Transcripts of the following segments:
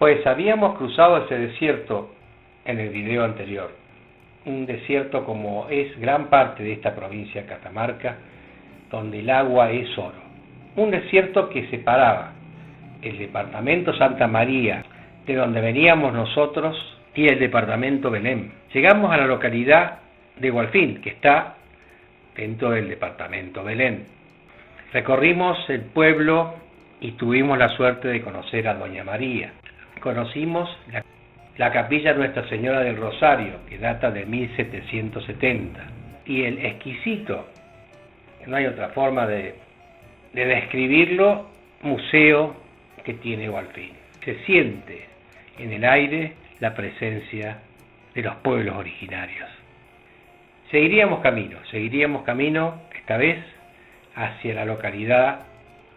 Pues habíamos cruzado ese desierto en el video anterior, un desierto como es gran parte de esta provincia de Catamarca, donde el agua es oro. Un desierto que separaba el departamento Santa María, de donde veníamos nosotros, y el departamento Belén. Llegamos a la localidad de Hualfín, que está dentro del departamento Belén. Recorrimos el pueblo y tuvimos la suerte de conocer a Doña María. Conocimos la capilla Nuestra Señora del Rosario, que data de 1770, y el exquisito, no hay otra forma de describirlo, museo que tiene Hualfín. Se siente en el aire la presencia de los pueblos originarios. Seguiríamos camino esta vez hacia la localidad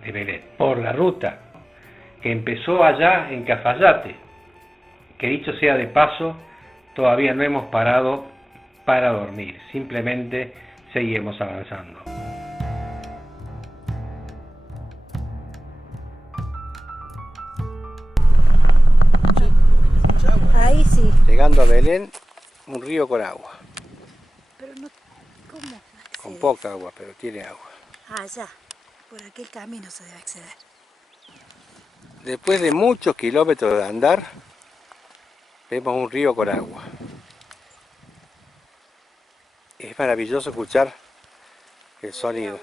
de Belén, por la ruta que empezó allá en Cafayate, que dicho sea de paso, todavía no hemos parado para dormir, simplemente seguimos avanzando. Ahí sí. Llegando a Belén, un río con agua. Pero no, ¿cómo? Con poca agua, pero tiene agua. Allá, por aquel camino se debe acceder. Después de muchos kilómetros de andar, vemos un río con agua. Es maravilloso escuchar el sonido.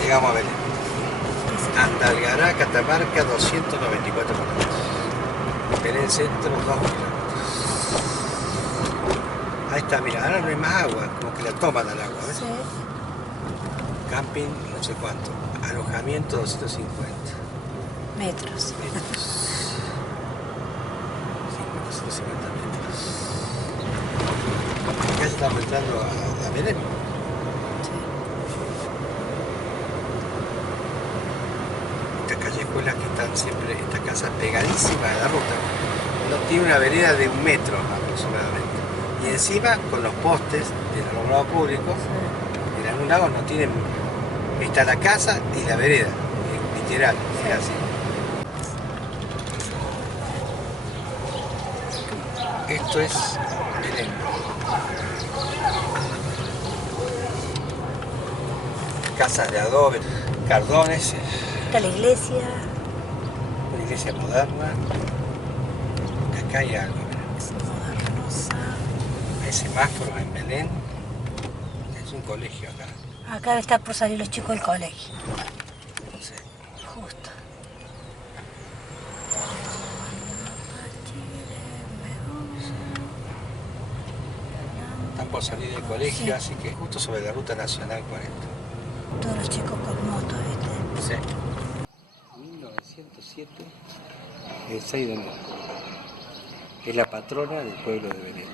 Llegamos a Belén. Andalgará, Catamarca, 294 kilómetros. Belén Centro, 2 kilómetros. Ahí está, mira, ahora no hay más agua, como que la toman al agua, ¿ves? Sí. Camping, no sé cuánto. Alojamiento, 250 Metros. metros. Sí, 250 metros. Acá estamos entrando a Belén. Callejuelas que están siempre, estas casas pegadísimas a la ruta, no tiene una vereda de 1 metro aproximadamente, y encima con los postes del alumbrado público, en algunos lados no tienen, está la casa y la vereda, literal, es así. Esto es Belén. Casas de adobe, cardones. Está la iglesia. Una iglesia moderna. Acá hay algo. Modernosa. Hay semáforos en Belén. Es un colegio acá. Acá está por salir los chicos del colegio. Sí. Justo. Están por salir del colegio, Sí. así que justo sobre la ruta nacional 40. Todos los chicos con moto, ¿viste? Sí. 1907, el 6 de enero. Es la patrona del pueblo de Belén.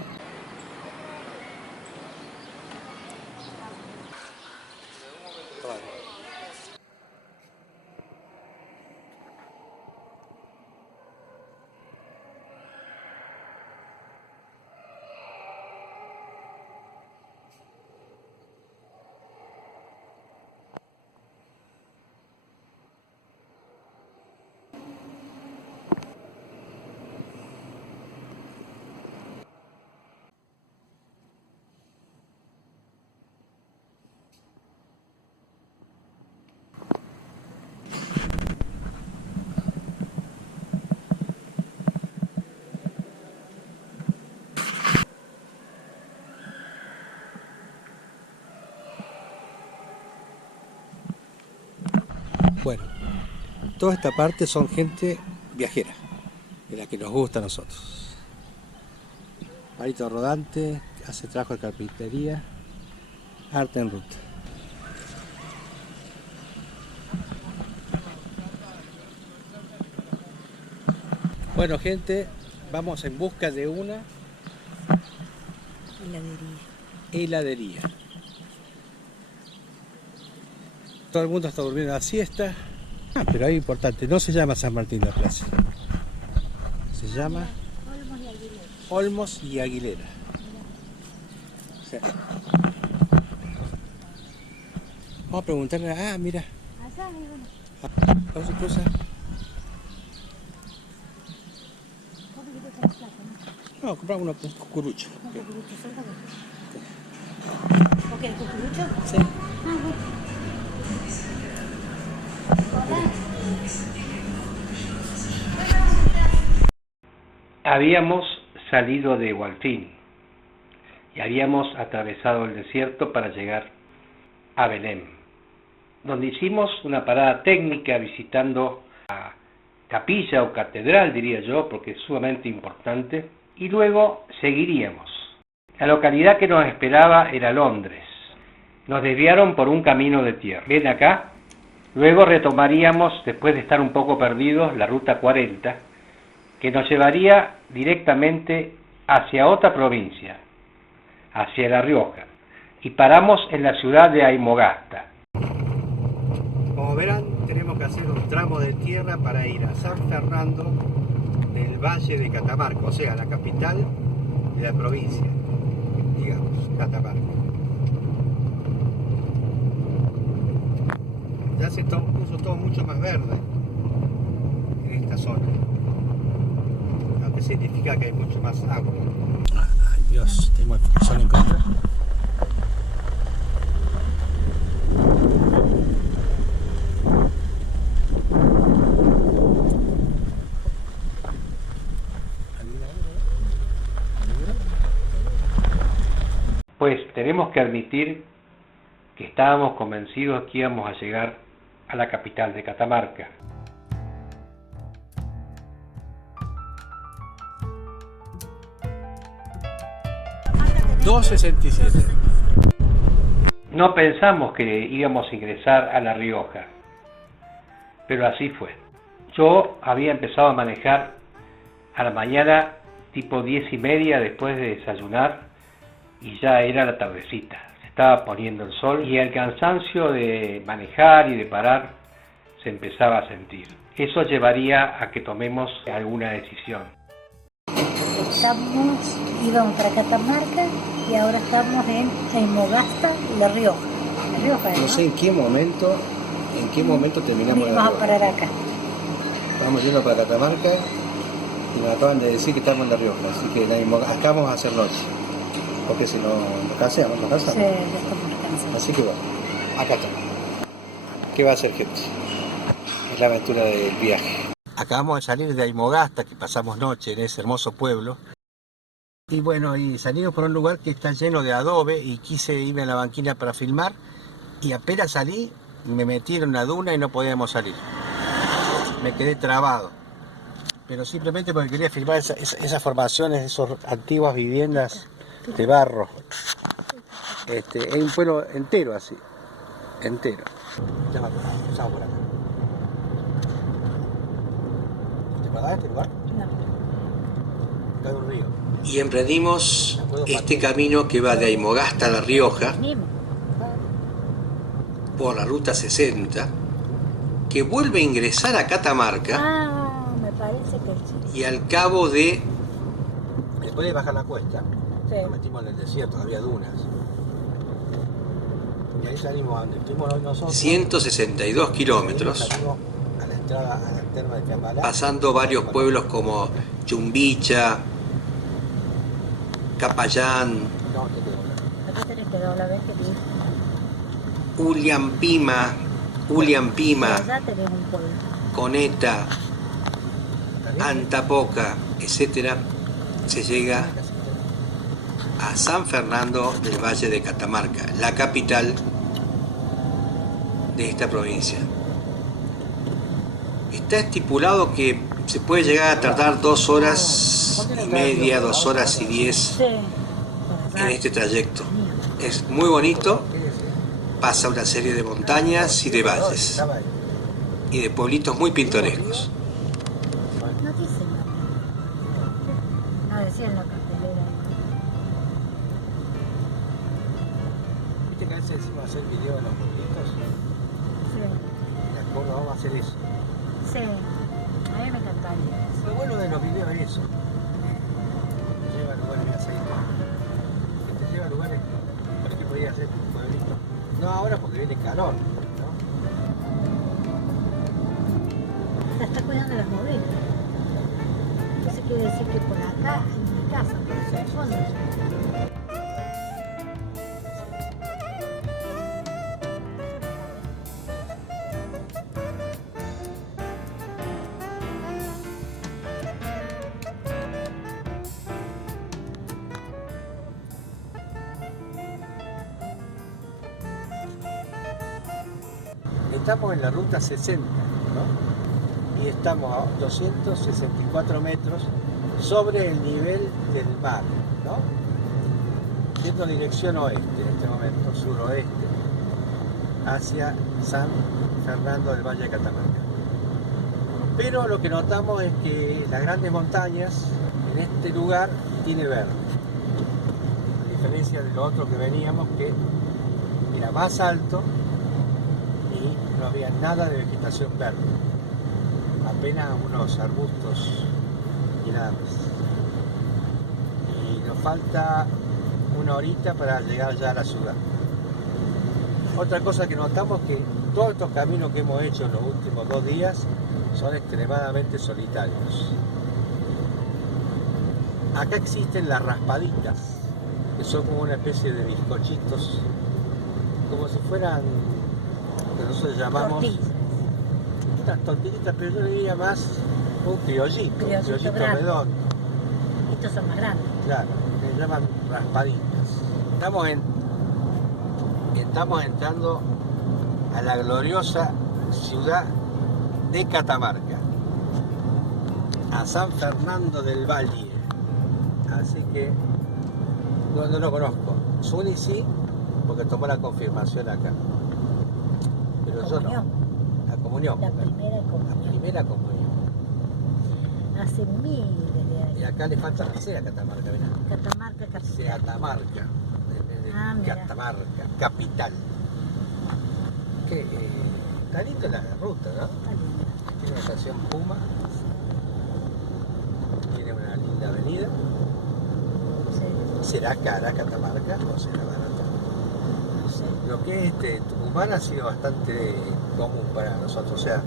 Bueno, toda esta parte son gente viajera, de la que nos gusta a nosotros. Palito rodante, hace trabajo de carpintería, arte en ruta. Bueno, gente, vamos en busca de una Heladería. heladería. Todo el mundo está durmiendo la siesta. Ah, pero es importante, no se llama San Martín de la Plaza. Se llama Olmos y Aguilera. Sí. Vamos a preguntarle, mira. Vamos a cruzar. No, compramos unos cucuruchos. ¿Ok, el cucurucho? Sí. Habíamos salido de Hualfín y habíamos atravesado el desierto para llegar a Belém, donde hicimos una parada técnica visitando la capilla o catedral, diría yo, porque es sumamente importante, y luego seguiríamos. La localidad que nos esperaba era Londres. Nos desviaron por un camino de tierra. Ven acá. Luego retomaríamos, después de estar un poco perdidos, la ruta 40, que nos llevaría directamente hacia otra provincia, hacia La Rioja, y paramos en la ciudad de Aymogasta. Como verán, tenemos que hacer un tramo de tierra para ir a San Fernando del Valle de Catamarca, o sea, la capital de la provincia, digamos, Catamarca. Ya se puso todo mucho más verde en esta zona, aunque significa que hay mucho más agua. Ay Dios, tenemos el sol en contra. Pues tenemos que admitir que estábamos convencidos que íbamos a llegar a la capital de Catamarca. $2.67. No pensamos que íbamos a ingresar a La Rioja, pero así fue. Yo había empezado a manejar a la mañana tipo 10:30 después de desayunar y ya era la tardecita. Estaba poniendo el sol y el cansancio de manejar y de parar se empezaba a sentir. Eso llevaría a que tomemos alguna decisión. Íbamos para Catamarca y ahora estamos en Aymogasta, La Rioja. La Rioja, ¿no? No sé en qué momento terminamos de Vamos a parar acá. Estamos yendo para Catamarca y nos acaban de decir que estamos en La Rioja, así que acá vamos a hacer noche. Porque si no nos cansamos. Sí, ya estamos cansados. Así que bueno, acá estamos. ¿Qué va a hacer, gente? Es la aventura del viaje. Acabamos de salir de Aymogasta, que pasamos noche en ese hermoso pueblo. Y bueno, y salimos por un lugar que está lleno de adobe y quise irme a la banquina para filmar. Y apenas salí, me metí en una duna y no podíamos salir. Me quedé trabado. Pero simplemente porque quería filmar esas formaciones, esas antiguas viviendas de barro. Es un pueblo entero así, entero. Ya va, pasamos por acá. ¿Te acordás de este lugar? No. Acá hay un río. Y emprendimos este camino que va de Aymogasta a La Rioja por la ruta 60, que vuelve a ingresar a Catamarca. Me parece que sí. Y al cabo de... Después de bajar la cuesta, Sí. nos metimos en el desierto, había dunas. Y ahí salimos a donde estuvimos nosotros. 162 kilómetros. Salimos a la entrada a la terma de Fiambalá. Pasando varios pueblos como Chumbicha, Capayán, Acá tenés que doblar, ¿ves que Uliampima, allá tenés un pueblo. Coneta, Antapoca, etc. Se llega a San Fernando del Valle de Catamarca, la capital de esta provincia. Está estipulado que se puede llegar a tardar 2 horas y media, 2 horas y 10 Sí. en este trayecto. Es muy bonito, pasa una serie de montañas y de valles y de pueblitos muy pintorescos. No dice nada. No decía en la cartelera. ¿Viste que a veces decimos hacer video de los pueblitos? Sí, De acuerdo, vamos a hacer eso. sí. A mí me encantaría. Lo bueno de los videos es eso. Te lleva a lugares, mira, ahí. Que te lleva a lugares, por ejemplo, podría hacer un pueblito. No ahora porque viene calor, ¿no? Se está cuidando las movidas. Eso quiere decir que por acá, en mi casa, por ese fondo. Estamos en la ruta 60, ¿no? Y estamos a 264 metros sobre el nivel del mar, ¿no? Yendo en dirección oeste en este momento, suroeste, hacia San Fernando del Valle de Catamarca. Pero lo que notamos es que las grandes montañas en este lugar tiene verde, a diferencia de lo otro que veníamos, que era más alto y no había nada de vegetación verde, apenas unos arbustos y nada más. Y nos falta una horita para llegar ya a la ciudad. Otra cosa que notamos es que todos estos caminos que hemos hecho en los últimos 2 días son extremadamente solitarios. Acá existen las raspaditas, que son como una especie de bizcochitos, como si fueran, que nosotros llamamos unas tortillitas, pero yo diría más un criollito grande. redondo. Estos son más grandes. Claro, se llaman raspaditas. Estamos entrando a la gloriosa ciudad de Catamarca, a San Fernando del Valle. Así que no lo conozco. Zuni sí, porque tomó la confirmación acá. Pero yo no. La comunión. La primera comunión. La primera comunión. Hace miles de años. Y acá le falta la C a Catamarca, mirá. Catamarca, capital. Catamarca. Mira. Catamarca, capital. Que está linda la ruta, ¿no? Está lindo. Tiene una estación Puma. Tiene una linda avenida. Sí. ¿Será cara Catamarca o será barata? No sé. Lo que es Tucumán ha sido bastante común para nosotros, o sea,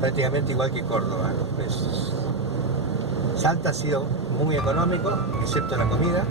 prácticamente igual que Córdoba, los precios. Salta ha sido muy económico, excepto la comida.